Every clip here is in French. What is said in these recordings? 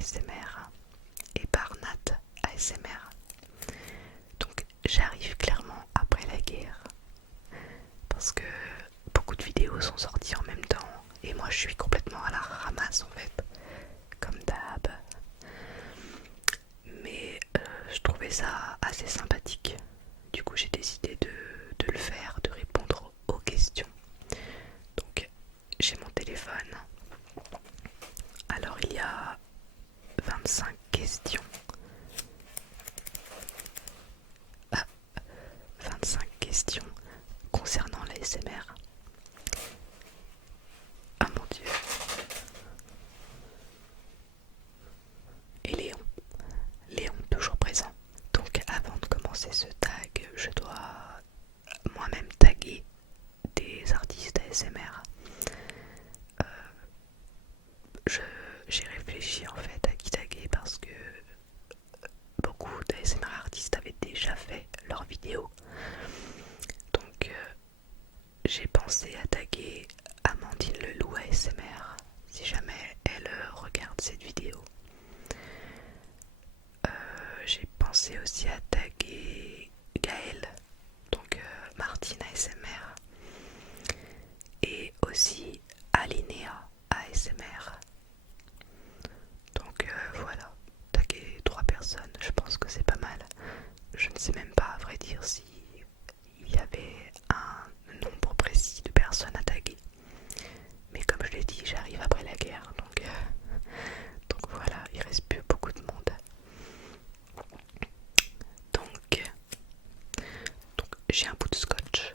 ASMR et par Nat ASMR. Donc j'arrive clairement après la guerre parce que beaucoup de vidéos sont sorties en même temps et moi je suis complètement à la ramasse en fait, comme d'hab. Mais je trouvais ça assez sympathique. Du coup j'ai décidé de le faire, de répondre aux questions. Donc j'ai mon téléphone. Alors il y a 25 questions. Ah, 25 questions concernant l'ASMR. Ah mon dieu. Et Léon toujours présent. Donc avant de commencer ce tag, je dois moi-même taguer des artistes ASMR. J'ai réfléchi en fait à qui taguer parce que beaucoup d'ASMR artistes avaient déjà fait leurs vidéos. Donc j'ai pensé à taguer Amandine Leloup ASMR si jamais elle regarde cette vidéo. J'ai pensé aussi à taguer Gaëlle, donc Martine ASMR, et aussi Alinéa ASMR. Donc voilà, taguer 3 personnes, je pense que c'est pas mal. Je ne sais même pas à vrai dire si il y avait un nombre précis de personnes à taguer. Mais comme je l'ai dit, j'arrive après la guerre, donc voilà, il reste plus beaucoup de monde. Donc j'ai un bout de scotch.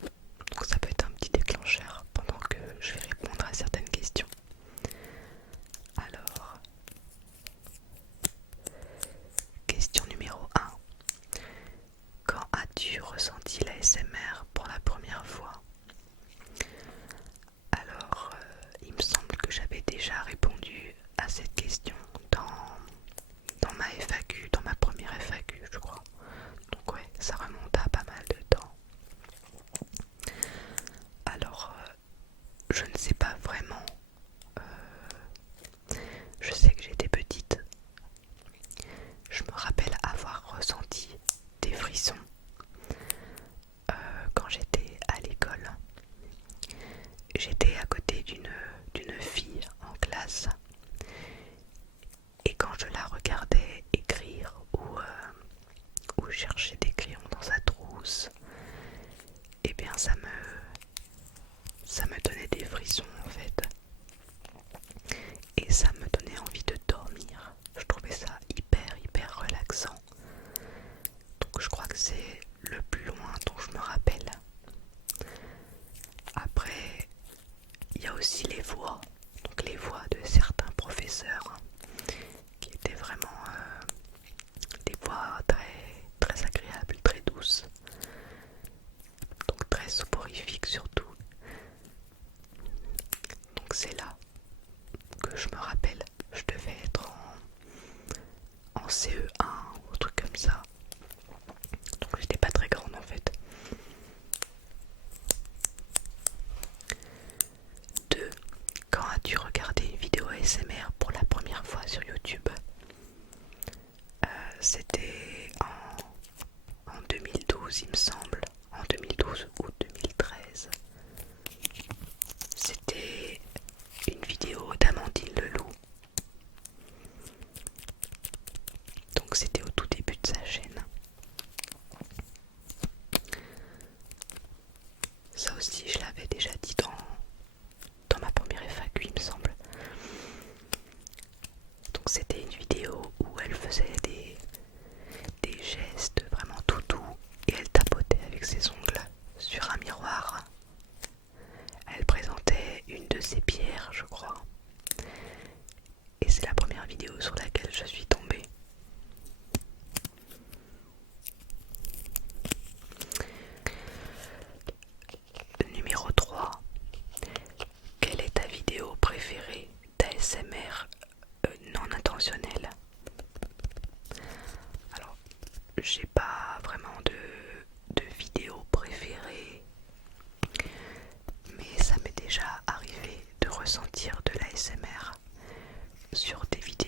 Donc ça peut être un petit déclencheur pendant que je vais répondre à certaines questions. Alors, question numéro 1. Quand as-tu ressenti l'ASMR pour la première fois? Alors, il me semble que j'avais déjà répondu à cette question dans ma FAQ, dans ma première FAQ, je crois. Donc ouais, ça remonte à pas mal de temps. Alors, je ne sais pas vraiment. Je sais que j'étais petite. Je me rappelle avoir ressenti des frissons quand j'étais à l'école. J'étais à côté d'une fille en classe et quand je la regardais écrire ou chercher des crayons dans sa trousse, eh bien ça me donnait des frissons en fait. Et ça me donnait envie de dormir. Je trouvais ça hyper relaxant. Donc je crois que c'est le plus loin dont je me rappelle. Après, il y a aussi les voix. Donc les voix de certains professeurs qui étaient vraiment des voix très agréables, très douces. Donc très soporifiques surtout. Donc c'est là que je me rappelle. Je devais être en CE1 ou un truc comme ça. Donc j'étais pas très grande en fait. 2. Quand as-tu regardé une vidéo ASMR pour la première fois sur YouTube? C'était en 2012 il me semble. En 2012 ou 2013. C'était une vidéo d'Amandine Leloup. Donc c'était au tout début de sa chaîne. Ça aussi je l'avais déjà dit dans ma première FAQ il me semble. Donc c'était une vidéo où elle faisait des gestes vraiment tout doux et elle tapotait avec ses ongles sur un miroir. Elle présentait une de ses pierres je crois. Et c'est la première vidéo sur laquelle je suis tombée. Numéro 3. Quelle est ta vidéo préférée d'ASMR non intentionnelle? Alors, j'ai pas vraiment de vidéo préférée, mais ça m'est déjà arrivé de ressentir de l'ASMR sur des vidéos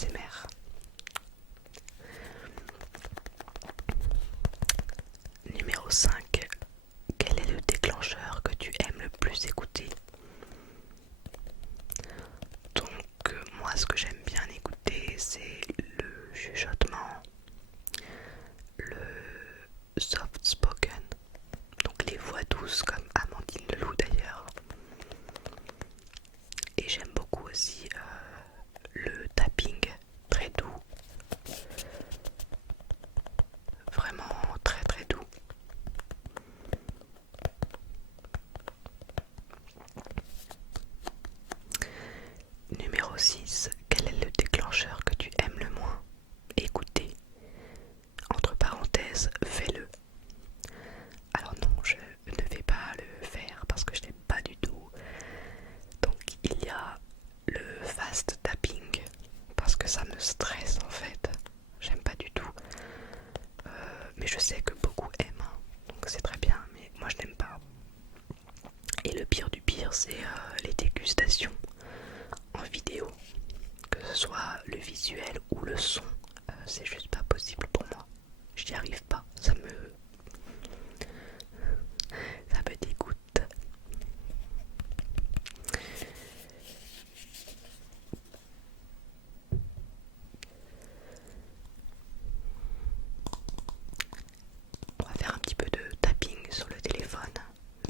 l'ASMR. Numéro 5. Quel est le déclencheur que tu aimes le plus écouter? Donc moi ce que j'aime bien écouter c'est le chuchotement, le soft spoken, donc les voix douces comme Amandine Leloup d'ailleurs. Et j'aime beaucoup aussi le tapping très doux, vraiment très très doux. Numéro 6. Quel est le déclencheur que tu aimes le moins écouter? Entre parenthèses, fais-le. Alors non, je ne vais pas le faire parce que je n'aime pas du tout. Donc il y a le fast tapping parce que ça me stresse en fait. J'aime pas du tout. Mais je sais que beaucoup aiment, hein. Donc c'est très bien, mais moi je n'aime pas. Et le pire du pire, c'est les dégustations en vidéo. Que ce soit le visuel ou le son, c'est juste pas possible pour moi. Je n'y arrive pas, ça me dégoûte. On va faire un petit peu de tapping sur le téléphone,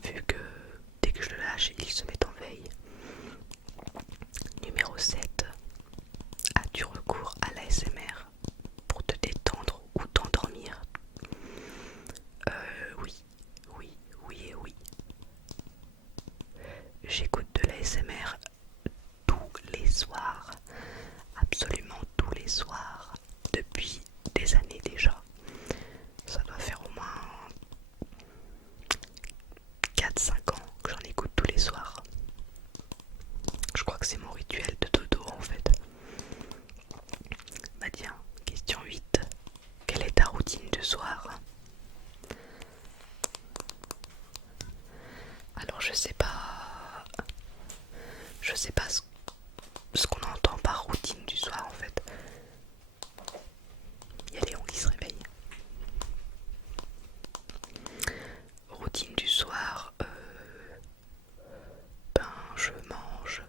vu que dès que je le lâche, il se met en veille. Numéro 7. As-tu recours à l'ASMR pour te détendre ou t'endormir? Oui, oui, oui et oui. J'écoute de l'ASMR tous les soirs, absolument tous les soirs, depuis des années déjà. Ça doit faire au moins 4-5 ans que j'en écoute tous les soirs. Je crois que c'est mon rituel de dodo en fait. Bah tiens, question 8. Quelle est ta routine du soir? Alors je sais pas ce qu'on entend par routine du soir en fait. Il y a Léon qui se réveille. Routine du soir, ben je mange,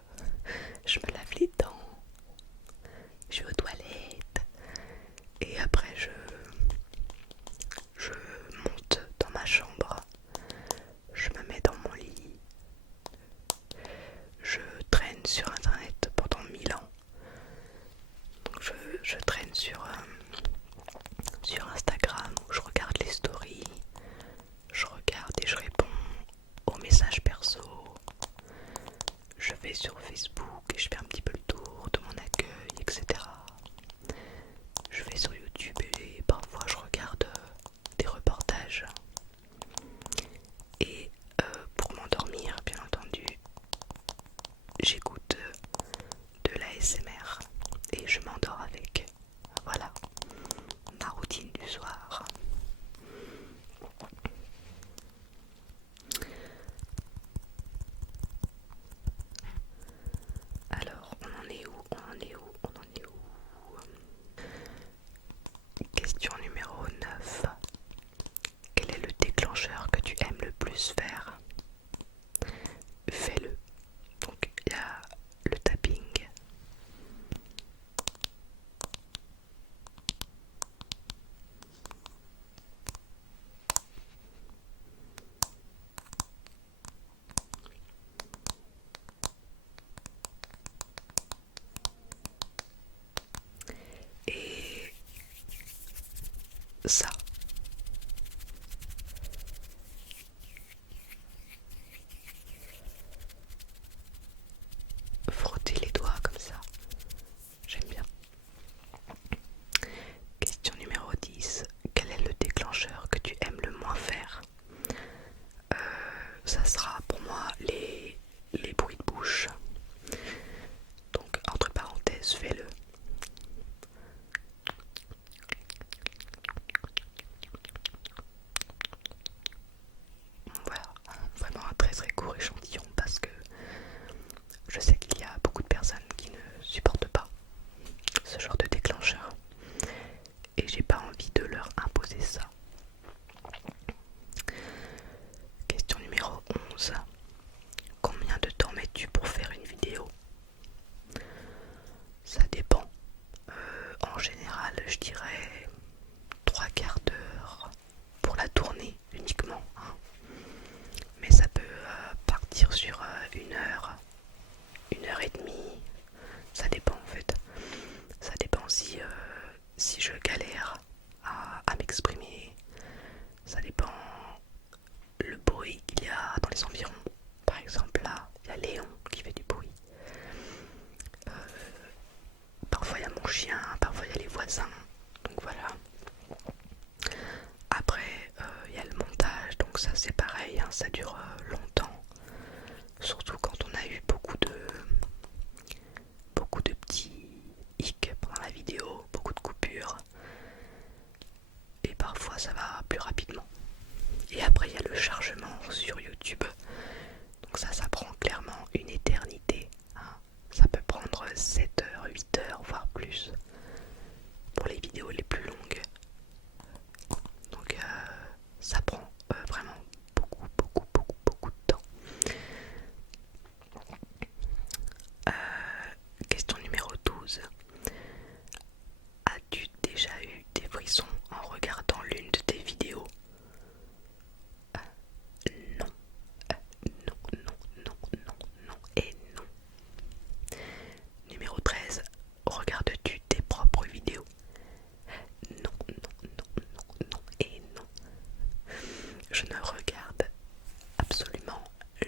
je me lave les dents, je vais aux toilettes et après je monte dans ma chambre, je me mets dans mon lit, je traîne sur internet pendant 1000 ans. Donc je traîne sur Instagram où je regarde les stories, je regarde et je réponds aux messages perso. Je vais sur Facebook et je fais un petit peu le tour de mon accueil, etc. Je vais sur YouTube et parfois je regarde des reportages. Et pour m'endormir, bien entendu, j'écoute de l'ASMR et je m'endors avec. Voilà, ma routine du soir. Alors, on en est où? Question numéro 9. Quel est le déclencheur que tu aimes le plus faire? Fais-le. Donc, il y a le tapping. Et ça. Frotter les doigts comme ça. J'aime bien. Question numéro 10. Quel est le déclencheur que tu aimes le moins faire? Ça sera pour moi les bruits de bouche. Donc entre parenthèses, fais-le. Voilà, vraiment un très très court échantillon parce que je sais qu'il y a beaucoup de personnes qui ne supportent pas ce genre chiens, parfois il y a les voisins, donc voilà. Après il y a le montage, donc ça c'est pareil, hein, ça dure longtemps, surtout quand on a eu beaucoup de petits hicks pendant la vidéo, beaucoup de coupures, et parfois ça va plus rapidement. Et après il y a le chargement sur YouTube, donc ça prend clairement une éternité, hein. Ça peut prendre 7 heures, 8 heures, voire plus pour les vidéos les plus longues. Donc ça prend vraiment beaucoup de temps. Question numéro 12. As-tu déjà eu des frissons en regardant l'une de tes vidéos? Non. Non et non. Numéro 13. Regardes-tu tes propres vidéos? Non et non. Je ne regarde absolument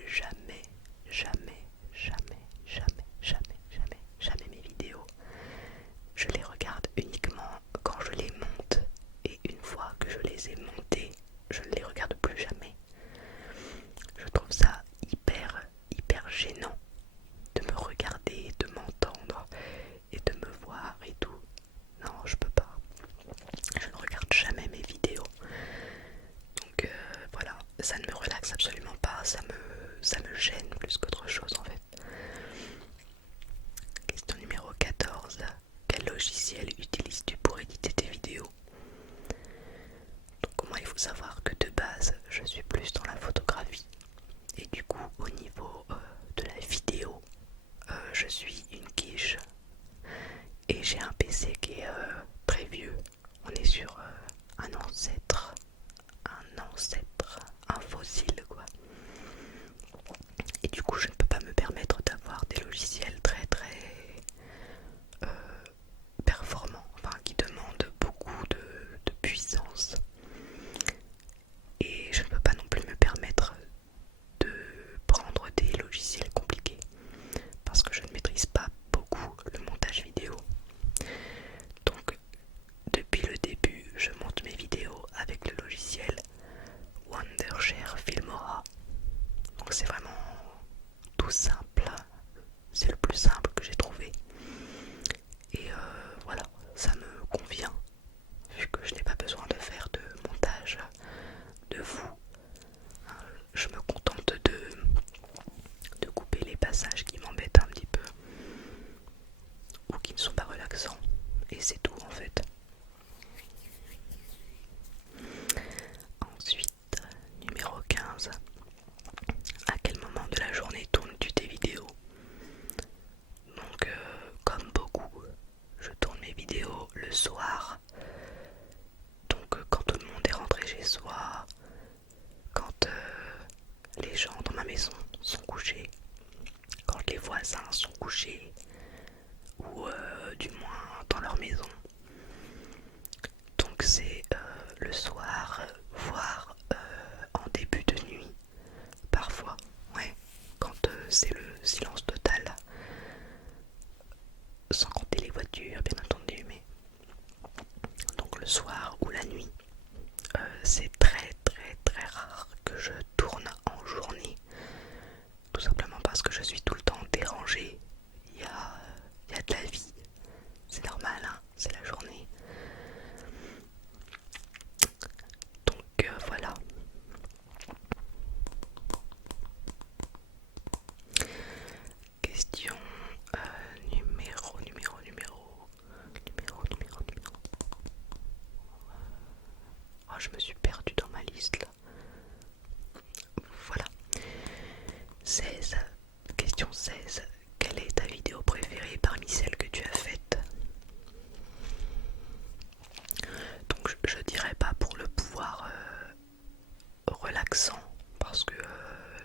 jamais mes vidéos. Je les regarde uniquement quand je les monte, et une fois que je les ai montées, je ne les regarde plus jamais. Je trouve ça hyper gênant de me regarder, de m'entendre et de me voir et tout. Non, je peux pas. Je ne regarde jamais mes vidéos. Donc voilà, ça ne me relaxe absolument pas, ça me gêne plus qu'autre chose en fait. Question numéro 14. Quel logiciel utilises-tu pour éditer tes vidéos? Donc moi il faut savoir que de base je suis plus dans la photographie, et du coup au niveau de la vidéo je suis une quiche, et j'ai un PC qui est très vieux. On est sur un ancêtre, un fossile quoi. Et du coup je ne peux pas me permettre d'avoir des logiciels très performants, enfin qui demandent beaucoup de puissance. Et je ne peux pas non plus me permettre de prendre des logiciels compliqués parce que je ne maîtrise pas beaucoup le montage vidéo. Donc depuis le début je monte mes vidéos avec le logiciel Wondershare Filmora. Donc c'est vraiment tout simple, c'est le plus simple que j'ai trouvé, et voilà, ça me convient vu que je n'ai pas besoin de faire de montage de fou. Je me contente de couper les passages qui m'embêtent un petit peu ou qui ne sont pas relaxants, et c'est tout en fait. Ensuite, numéro 15. À quel moment de la journée tournes-tu tes vidéos? Donc comme beaucoup, je tourne mes vidéos le soir. Donc quand tout le monde est rentré chez soi, quand les gens dans ma maison sont couchés, quand les voisins sont couchés, ou du moins dans leur maison. Donc c'est le soir, voire en début de nuit, parfois, ouais, quand c'est le silence total, sans compter les voitures bien entendu, mais donc le soir ou la nuit. C'est très rare que je tourne en journée, tout simplement parce que je suis tout le temps dérangée. Il y a de la vie, c'est normal, hein, c'est la journée. Donc voilà. Question numéro. Oh, je me suis perdue dans ma liste là. Voilà. 16. Question 16. Quelle est ta vidéo préférée parmi celles que tu as faites? Donc je dirais pas pour le pouvoir relaxant, parce que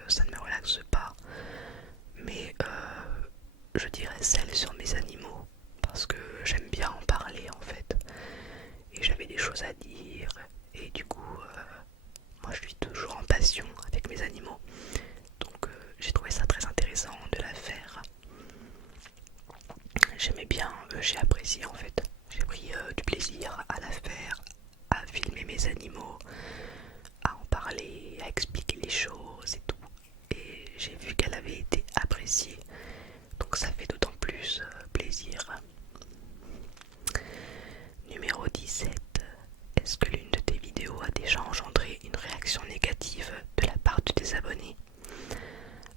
ça ne me relaxe pas, mais je dirais celle sur mes animaux, parce que j'aime bien en parler en fait, et j'avais des choses à dire, et du coup moi je suis toujours en passion avec mes animaux, donc j'ai trouvé ça très intéressant de la faire. J'aimais bien, j'ai apprécié en fait. J'ai pris du plaisir à la faire, à filmer mes animaux, à en parler, à expliquer les choses et tout. Et j'ai vu qu'elle avait été appréciée, donc ça fait d'autant plus plaisir. Numéro 17. Est-ce que l'une de tes vidéos a déjà engendré une réaction négative de la part de tes abonnés?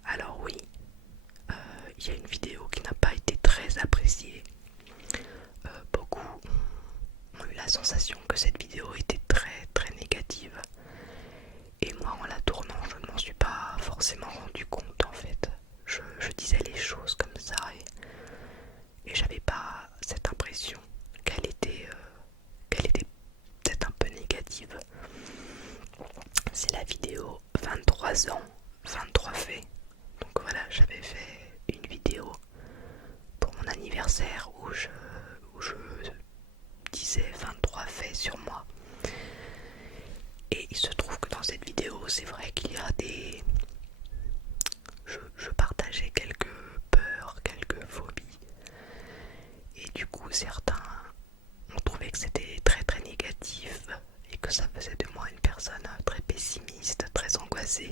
Alors oui, il y a une vidéo qui n'a pas été très appréciée. Beaucoup ont eu la sensation que cette vidéo était très très négative. Et moi, en la tournant, je ne m'en suis pas forcément rendu compte en fait. Je disais les choses comme ça et j'avais pas cette impression qu'elle était peut-être un peu négative. C'est la vidéo 23 ans, 23 faits. Donc voilà, j'avais fait une vidéo pour mon anniversaire où je disais 23 faits sur moi. Et il se trouve que dans cette vidéo, c'est vrai qu'il y a des... Je partageais quelques peurs, quelques phobies. Et du coup, certains ont trouvé que c'était très très négatif et que ça faisait de moi une personne très pessimiste, très angoissée.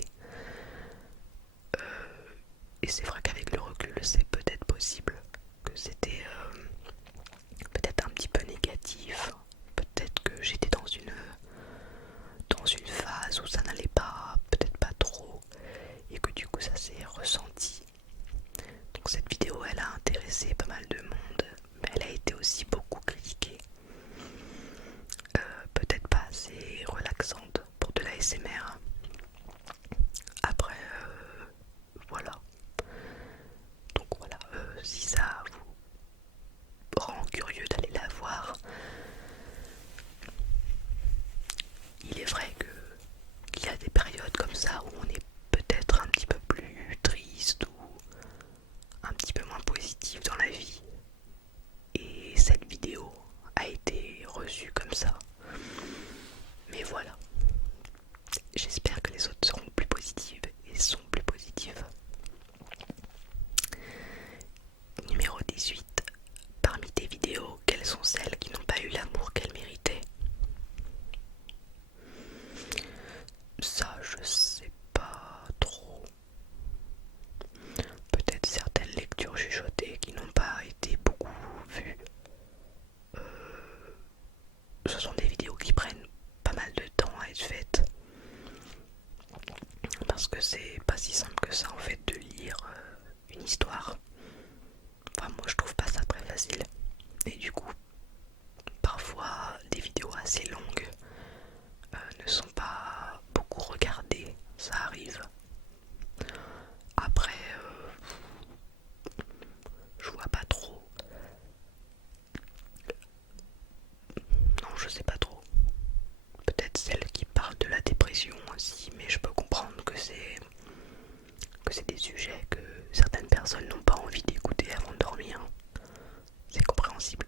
Et c'est vrai qu'avec le recul, c'est peut-être possible que c'était peut-être un petit peu négatif. Peut-être que j'étais dans une phase où ça n'allait pas, peut-être pas trop, et que du coup ça s'est ressenti. Donc cette vidéo, elle a intéressé pas mal de monde, mais elle a été aussi beaucoup critiquée. Peut-être pas assez relaxante pour de la l'ASMR. Après, voilà. Donc voilà, si ça vous rend curieux d'aller la voir, il est vrai qu'il y a des périodes comme ça où on est peut-être un petit peu plus triste ou un petit peu moins positif dans la vie. Et cette vidéo a été reçue comme ça. Mais voilà. J'espère que les autres seront plus positives et sont plus positives. Numéro 18. Parmi tes vidéos, quelles sont celles qui n'ont pas eu l'amour qu'elles méritaient? Ça, je sais pas trop. Peut-être certaines lectures chuchotées qui n'ont pas été beaucoup vues. Ce sont des vidéos qui prennent pas mal de temps à être faites. Parce que c'est pas si simple que ça en fait de lire une histoire. Enfin, moi je trouve pas ça très facile. Et du coup, parfois des vidéos assez longues ne sont pas beaucoup regardées. Ça arrive. Après, je vois pas trop. Non, je sais pas trop. Peut-être celle qui parle de la dépression aussi, mais je peux comprendre que c'est des sujets que certaines personnes n'ont pas envie d'écouter avant de dormir. C'est compréhensible.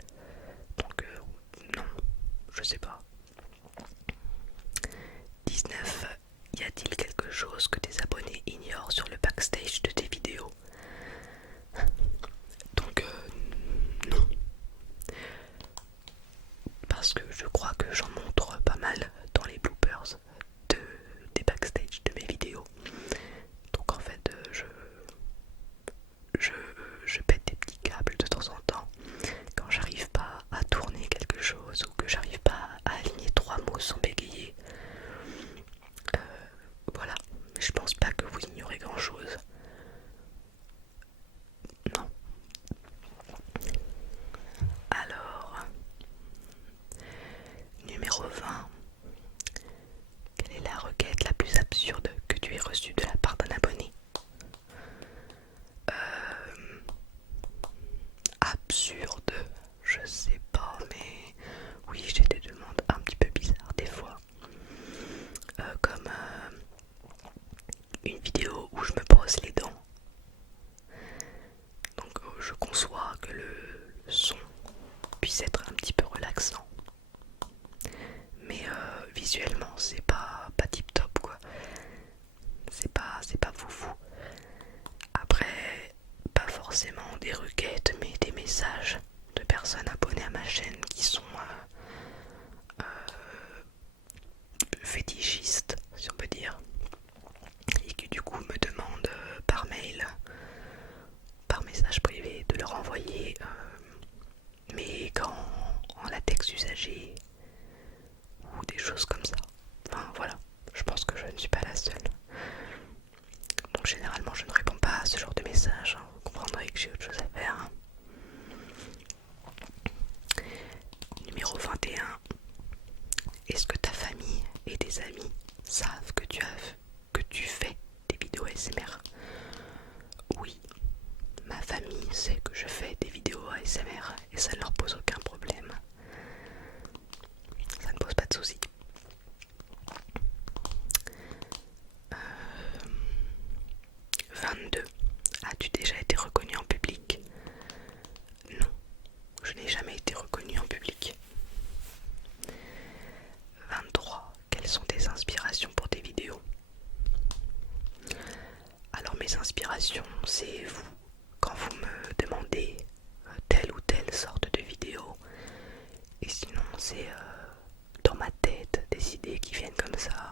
Donc non, je sais pas. 19. Y a-t-il quelque chose que tes abonnés ignorent sur le backstage de tes vidéos? Donc non. Parce que je crois que j'en montre pas mal dans les bloopers des backstage de mes vidéos. Donc en fait je pète des petits câbles de temps en temps quand j'arrive pas à tourner quelque chose ou que j'arrive pas à aligner 3 mots sans bégayer. Voilà, je pense pas que vous ignorez grand chose. Non. Alors, numéro ex-usagers ou des choses comme ça. Enfin voilà, je pense que je ne suis pas la seule. Donc généralement je ne réponds pas à ce genre de messages, hein. Vous comprendrez que j'ai autre chose à faire. Numéro 21. Est-ce que ta famille et tes amis savent que tu fais des vidéos ASMR? Oui, ma famille sait que je fais des vidéos ASMR et ça ne leur pose aucun problème. Ça ne pose pas de soucis. 22. As-tu déjà été reconnu en public? Non, je n'ai jamais été reconnu en public. 23. Quelles sont tes inspirations pour tes vidéos? Alors mes inspirations, c'est vous. Quand vous me demandez telle ou telle sorte de vidéo. Et sinon c'est dans ma tête des idées qui viennent comme ça.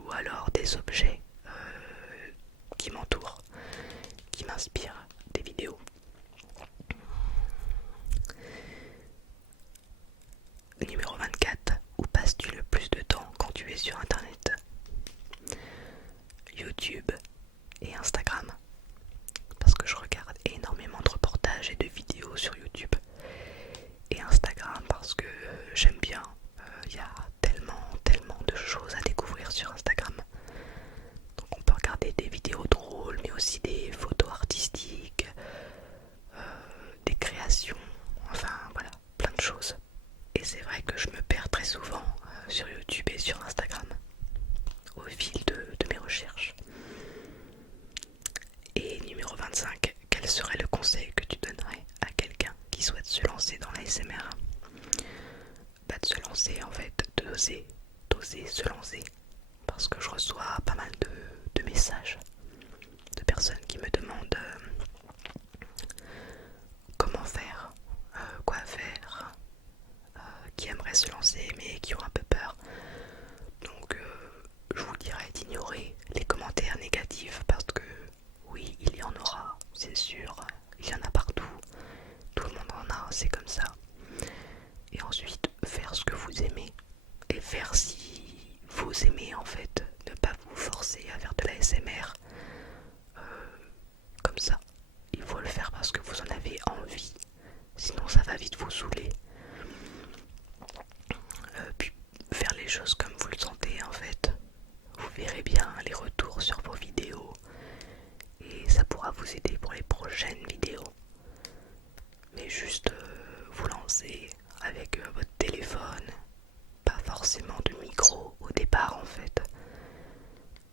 Ou alors des objets qui m'entourent, qui m'inspirent des vidéos. Numéro 24. Où passes-tu le plus de temps quand tu es sur internet? YouTube et Instagram. Parce que je regarde énormément de reportages et de vidéos sur YouTube. Et Instagram parce que j'aime bien. Il y a tellement de choses à découvrir sur Instagram. Donc on peut regarder des vidéos drôles, mais aussi des photos artistiques, des créations, enfin voilà, plein de choses. Et c'est vrai que je me perds très souvent sur YouTube et sur Instagram au fil de mes recherches. Et numéro 25, quel serait le conseil que tu donnerais à quelqu'un qui souhaite se lancer dans l'ASMR? De se lancer en fait, d'oser se lancer. Parce que je reçois pas mal de messages de personnes qui me demandent comment faire, quoi faire, qui aimeraient se lancer mais qui ont un peu peur. Donc je vous dirais d'ignorer les commentaires négatifs parce que oui, il y en aura, c'est sûr, il y en a partout, tout le monde en a, c'est comme ça. Et ensuite, faire ce que vous aimez et faire si vous aimez en fait, ne pas vous forcer à faire de la SMR comme ça. Il faut le faire parce que vous en avez envie, sinon ça va vite vous saouler. Puis faire les choses comme vous le sentez en fait. Vous verrez bien les retours sur vos vidéos et ça pourra vous aider pour les prochaines vidéos. Mais juste vous lancer avec votre téléphone, pas forcément de micro au départ en fait.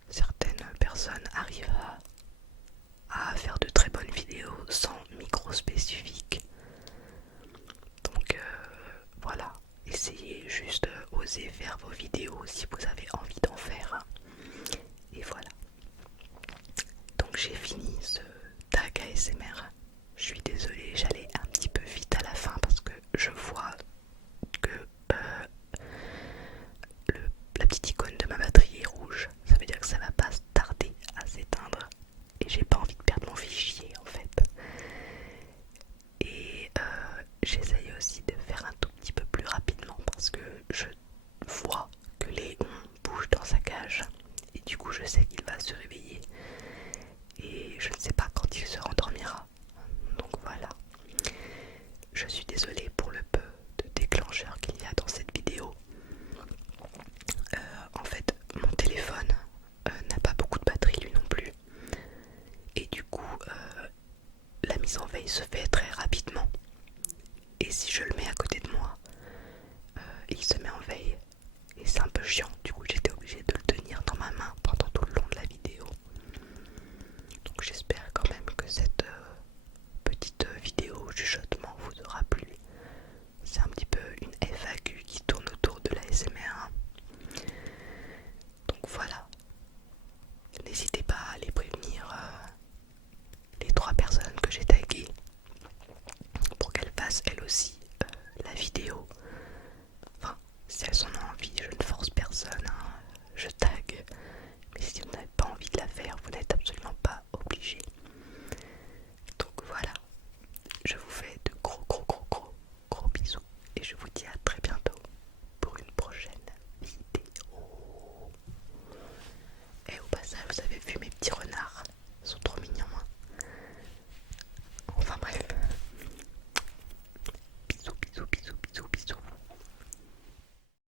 Certaines personnes arrivent à faire de très bonnes vidéos sans micro spécifique. Donc voilà, essayez juste oser faire vos vidéos si vous avez envie d'en faire. Et voilà. Donc j'ai fini ce tag ASMR. Je suis désolée, j'allais un petit peu vite à la fin parce que je vois que la petite icône de ma batterie est rouge. Ça veut dire que ça va pas tarder à s'éteindre. Et j'ai pas envie de perdre mon fichier en fait. Et j'essaye aussi de faire un tout petit peu plus rapidement parce que je vois que Léon bouge dans sa cage. Et du coup je sais qu'il va se réveiller. Et je ne sais pas quand il se rendormira. Donc voilà. Je suis désolée pour le peu de déclencheurs qu'il y a dans cette vidéo. En fait, mon téléphone n'a pas beaucoup de batterie lui non plus. Et du coup, la mise en veille se fait très rapidement. Et si je le